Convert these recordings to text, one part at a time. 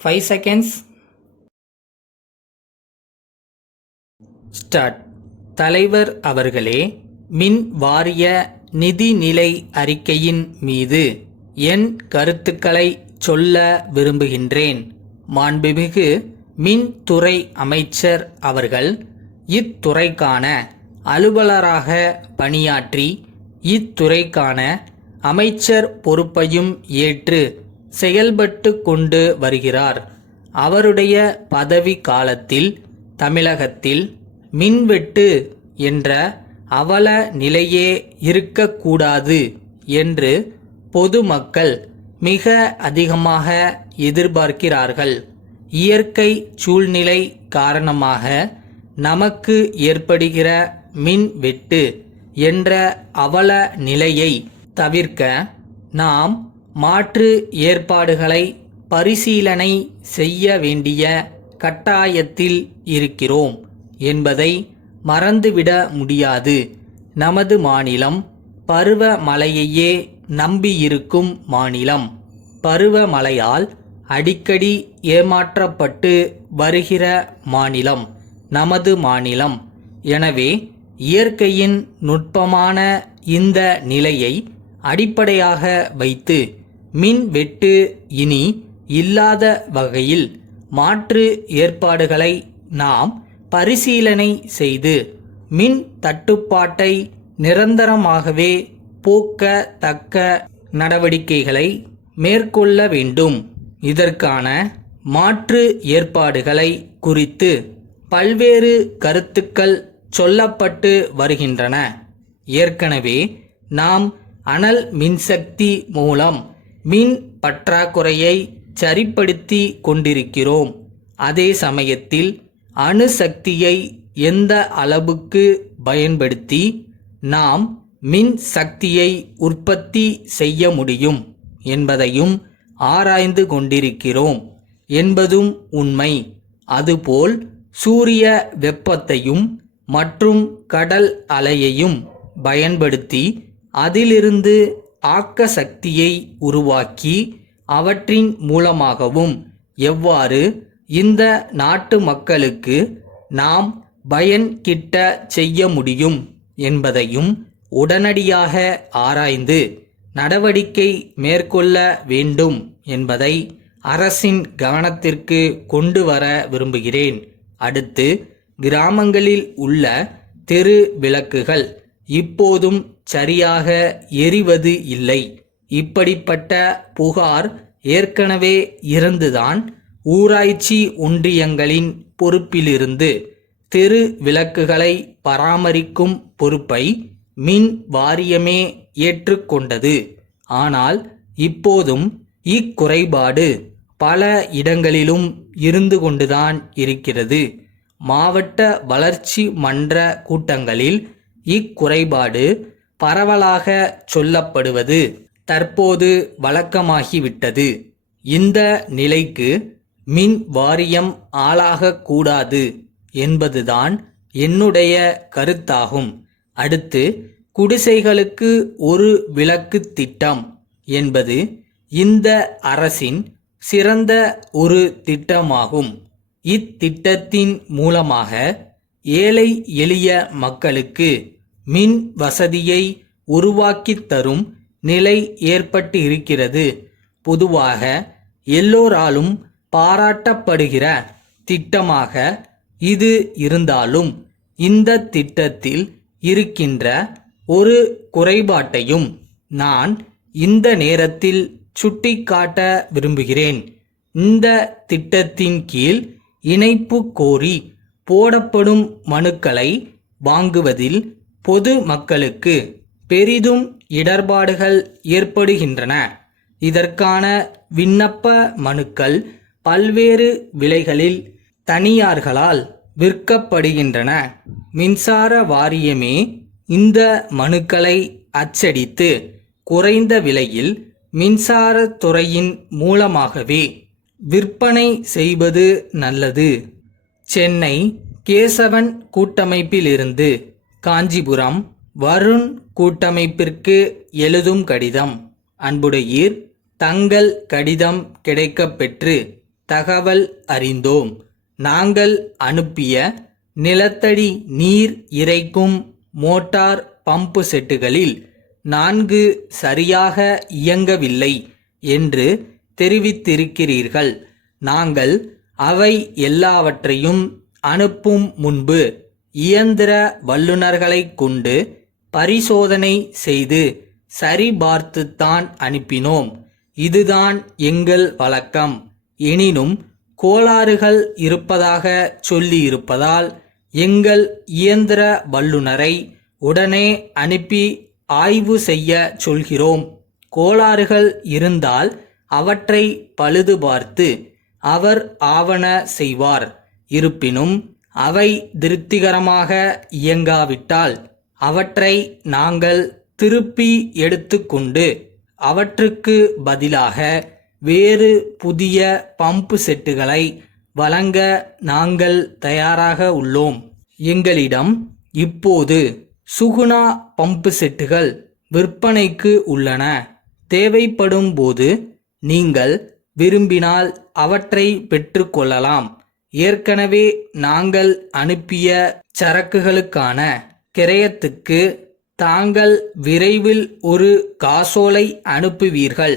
5 seconds. Start. தலைவர் அவர்களே, மின் வாரிய நிதிநிலை அறிக்கையின் மீது என் கருத்துக்களை சொல்ல விரும்புகின்றேன். மாண்புமிகு மின்துறை அமைச்சர் அவர்கள் இத்துறைக்கான அலுவலராக பணியாற்றி இத்துறைக்கான அமைச்சர் பொறுப்பையும் ஏற்று செயல்பட்டு கொண்டு வருகிறார். அவருடைய பதவி காலத்தில் தமிழகத்தில் மின்வெட்டு என்ற அவல நிலையே இருக்கக்கூடாது என்று பொதுமக்கள் மிக அதிகமாக எதிர்பார்க்கிறார்கள். இயற்கை சூழ்நிலை காரணமாக நமக்கு ஏற்படுகிற மின்வெட்டு என்ற அவல நிலையை தவிர்க்க நாம் மாற்று ஏற்பாடுகளை பரிசீலனை செய்ய வேண்டிய கட்டாயத்தில் இருக்கிறோம் என்பதை மறந்துவிட முடியாது. நமது மாநிலம் பருவமழையையே நம்பியிருக்கும் மாநிலம். பருவமழையால் அடிக்கடி ஏமாற்றப்பட்டு வருகிற மாநிலம் நமது மாநிலம். எனவே இயற்கையின் நுட்பமான இந்த நிலையை அடிப்படையாக வைத்து மின்வெட்டு இனி இல்லாத வகையில் மாற்று ஏற்பாடுகளை நாம் பரிசீலனை செய்து மின் தட்டுப்பாட்டை நிரந்தரமாகவே போக்க தக்க நடவடிக்கைகளை மேற்கொள்ள வேண்டும். இதற்கான மாற்று ஏற்பாடுகளை குறித்து பல்வேறு கருத்துக்கள் சொல்லப்பட்டு வருகின்றன. ஏற்கனவே நாம் அனல் மின்சக்தி மூலம் மின் பற்றாக்குறையை சரிப்படுத்தி கொண்டிருக்கிறோம். அதே சமயத்தில் அணுசக்தியை எந்த அளவுக்கு பயன்படுத்தி நாம் மின் சக்தியை உற்பத்தி செய்ய முடியும் என்பதையும் ஆராய்ந்து கொண்டிருக்கிறோம் என்பதும் உண்மை. அதுபோல் சூரிய வெப்பத்தையும் மற்றும் கடல் அலையையும் பயன்படுத்தி அதிலிருந்து ஆக்க சக்தியை உருவாக்கி அவற்றின் மூலமாகவும் எவ்வாறு இந்த நாட்டு மக்களுக்கு நாம் பயன் கிட்ட செய்ய முடியும் என்பதையும் உடனடியாக ஆராய்ந்து நடவடிக்கை மேற்கொள்ள வேண்டும் என்பதை அரசின் கவனத்திற்கு கொண்டு வர விரும்புகிறேன். அடுத்து, கிராமங்களில் உள்ள தெரு விளக்குகள் இப்போதும் சரியாக எரிவது இல்லை. இப்படிப்பட்ட புகார் ஏற்கனவே இருந்துதான் ஊராட்சி ஒன்றியங்களின் பொறுப்பிலிருந்து தெரு விளக்குகளை பராமரிக்கும் பொறுப்பை மின் வாரியமே ஏற்றுக்கொண்டது. ஆனால் இப்போதும் இக்குறைபாடு பல இடங்களிலும் இருந்து கொண்டுதான் இருக்கிறது. மாவட்ட வளர்ச்சி மன்ற கூட்டங்களில் இக்குறைபாடு பரவலாக சொல்லப்படுவது தற்போது வழக்கமாகிவிட்டது. இந்த நிலைக்கு மின் வாரியம் ஆளாகக்கூடாது என்பதுதான் என்னுடைய கருத்தாகும். அடுத்து, குடிசைகளுக்கு ஒரு விளக்கு திட்டம் என்பது இந்த அரசின் சிறந்த ஒரு திட்டமாகும். இத்திட்டத்தின் மூலமாக ஏழை எளிய மக்களுக்கு மின் வசதியை உருவாக்கித் தரும் நிலை ஏற்பட்டு இருக்கிறது. பொதுவாக எல்லோராலும் பாராட்டப்படுகிற திட்டமாக இது இருந்தாலும் இந்த திட்டத்தில் இருக்கின்ற ஒரு குறைபாட்டையும் நான் இந்த நேரத்தில் சுட்டிக்காட்ட விரும்புகிறேன். இந்த திட்டத்தின் கீழ் இணைப்பு கோரி போடப்படும் மனுக்களை வாங்குவதில் பொது மக்களுக்கு பெரிதும் இடர்பாடுகள் ஏற்படுகின்றன. இதற்கான விண்ணப்ப மனுக்கள் பல்வேறு விலைகளில் தனியார்களால் விற்கப்படுகின்றன. மின்சார வாரியமே இந்த மனுக்களை அச்சடித்து குறைந்த விலையில் மின்சாரத்துறையின் மூலமாகவே விற்பனை செய்வது நல்லது. சென்னை கேசவன் கூட்டமைப்பிலிருந்து காஞ்சிபுரம் வருண் கூட்டமைப்பிற்கு எழுதும் கடிதம். அன்புடையீர், தங்கள் கடிதம் கிடைக்கப்பெற்று தகவல் அறிந்தோம். நாங்கள் அனுப்பிய நிலத்தடி நீர் இறைக்கும் மோட்டார் பம்பு செட்டுகளில் 4 சரியாக இயங்கவில்லை என்று தெரிவித்திருக்கிறீர்கள். நாங்கள் அவை எல்லாவற்றையும் அனுப்பும் முன்பு இயந்திர வல்லுநர்களைக் கொண்டு பரிசோதனை செய்து சரிபார்த்துத்தான் அனுப்பினோம். இதுதான் எங்கள் வழக்கம். எனினும் கோளாறுகள் இருப்பதாக சொல்லியிருப்பதால் எங்கள் இயந்திர வல்லுநரை உடனே அனுப்பி ஆய்வு செய்ய சொல்கிறோம். கோளாறுகள் இருந்தால் அவற்றை பழுது பார்த்து அவர் ஆவன செய்வார். இருப்பினும் அவை திருப்திகரமாக இயங்காவிட்டால் அவற்றை நாங்கள் திருப்பி எடுத்துக்கொண்டு அவற்றுக்கு பதிலாக வேறு புதிய பம்பு செட்டுகளை வழங்க நாங்கள் தயாராக உள்ளோம். எங்களிடம் இப்போது சுகுணா பம்பு செட்டுகள் விற்பனைக்கு உள்ளன. தேவைப்படும் போது நீங்கள் விரும்பினால் அவற்றை பெற்றுக்கொள்ளலாம். ஏற்கனவே நாங்கள் அனுப்பிய சரக்குகளுக்கான கிரயத்துக்கு தாங்கள் விரைவில் ஒரு காசோலை அனுப்புவீர்கள்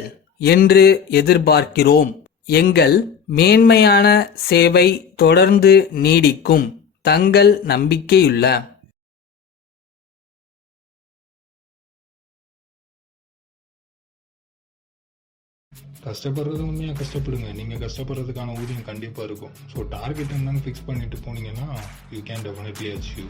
என்று எதிர்பார்க்கிறோம். எங்கள் மேன்மையான சேவை தொடர்ந்து நீடிக்கும். தங்கள் நம்பிக்கையுள்ள கஷ்டப்படுறது உண்மையாக கஷ்டப்படுங்க. நீங்கள் கஷ்டப்படுறதுக்கான ஊதியம் கண்டிப்பாக இருக்கும். ஸோ டார்கெட் என்னன்னு ஃபிக்ஸ் பண்ணிட்டு போனீங்கன்னா யூ கேன் டெஃபினெட்லி அச்சீவ்.